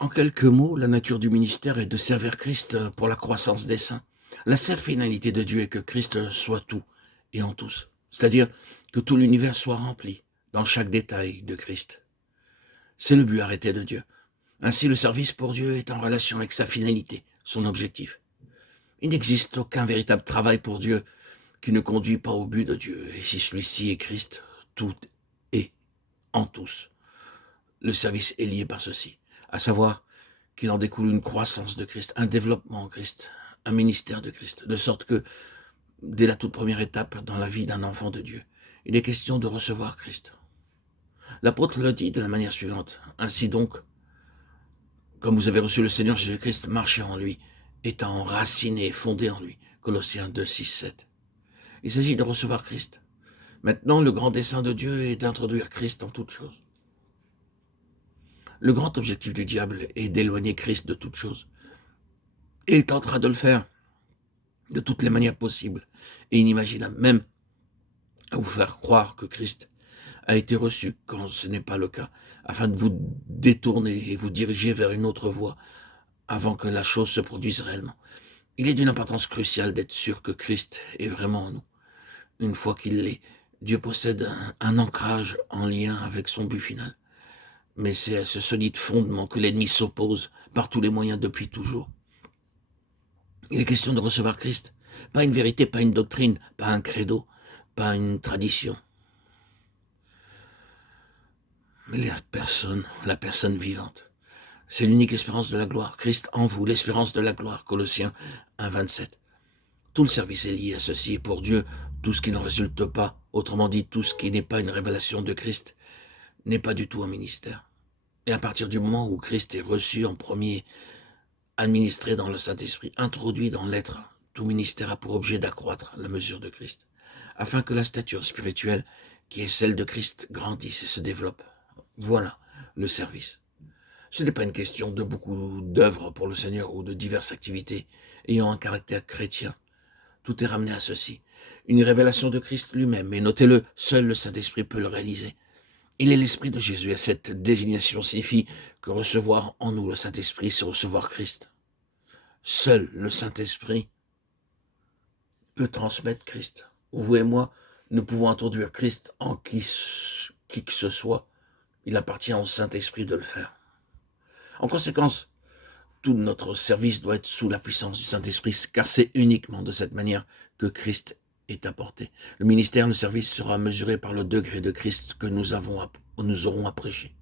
En quelques mots, la nature du ministère est de servir Christ pour la croissance des saints. La seule finalité de Dieu est que Christ soit tout et en tous. C'est-à-dire que tout l'univers soit rempli dans chaque détail de Christ. C'est le but arrêté de Dieu. Ainsi, le service pour Dieu est en relation avec sa finalité, son objectif. Il n'existe aucun véritable travail pour Dieu qui ne conduit pas au but de Dieu. Et si celui-ci est Christ, tout est en tous. Le service est lié par ceci, à savoir qu'il en découle une croissance de Christ, un développement en Christ, un ministère de Christ, de sorte que, dès la toute première étape dans la vie d'un enfant de Dieu, il est question de recevoir Christ. L'apôtre le dit de la manière suivante. Ainsi donc, comme vous avez reçu le Seigneur Jésus-Christ, marchez en lui, étant enraciné et fondé en lui. Colossiens 2, 6, 7. Il s'agit de recevoir Christ. Maintenant, le grand dessein de Dieu est d'introduire Christ en toutes choses. Le grand objectif du diable est d'éloigner Christ de toutes choses. Et il tentera de le faire de toutes les manières possibles et inimaginables, même à vous faire croire que Christ a été reçu quand ce n'est pas le cas, afin de vous détourner et vous diriger vers une autre voie avant que la chose se produise réellement. Il est d'une importance cruciale d'être sûr que Christ est vraiment en nous. Une fois qu'il l'est, Dieu possède un ancrage en lien avec son but final. Mais c'est à ce solide fondement que l'ennemi s'oppose par tous les moyens depuis toujours. Il est question de recevoir Christ, pas une vérité, pas une doctrine, pas un credo, pas une tradition, mais la personne vivante. C'est l'unique espérance de la gloire. Christ en vous, l'espérance de la gloire. Colossiens 1, 27. Tout le service est lié à ceci. Et pour Dieu, tout ce qui n'en résulte pas, autrement dit, tout ce qui n'est pas une révélation de Christ, n'est pas du tout un ministère. Et à partir du moment où Christ est reçu en premier, administré dans le Saint-Esprit, introduit dans l'être, tout ministère a pour objet d'accroître la mesure de Christ, afin que la stature spirituelle, qui est celle de Christ, grandisse et se développe. Voilà le service. Ce n'est pas une question de beaucoup d'œuvres pour le Seigneur ou de diverses activités ayant un caractère chrétien. Tout est ramené à ceci. Une révélation de Christ lui-même, et notez-le, seul le Saint-Esprit peut le réaliser. Il est l'Esprit de Jésus, et cette désignation signifie que recevoir en nous le Saint-Esprit, c'est recevoir Christ. Seul le Saint-Esprit peut transmettre Christ. Vous et moi, nous pouvons introduire Christ en qui que ce soit. Il appartient au Saint-Esprit de le faire. En conséquence, tout notre service doit être sous la puissance du Saint-Esprit, car c'est uniquement de cette manière que Christ est apporté. Le ministère, le service sera mesuré par le degré de Christ que nous aurons à prêcher.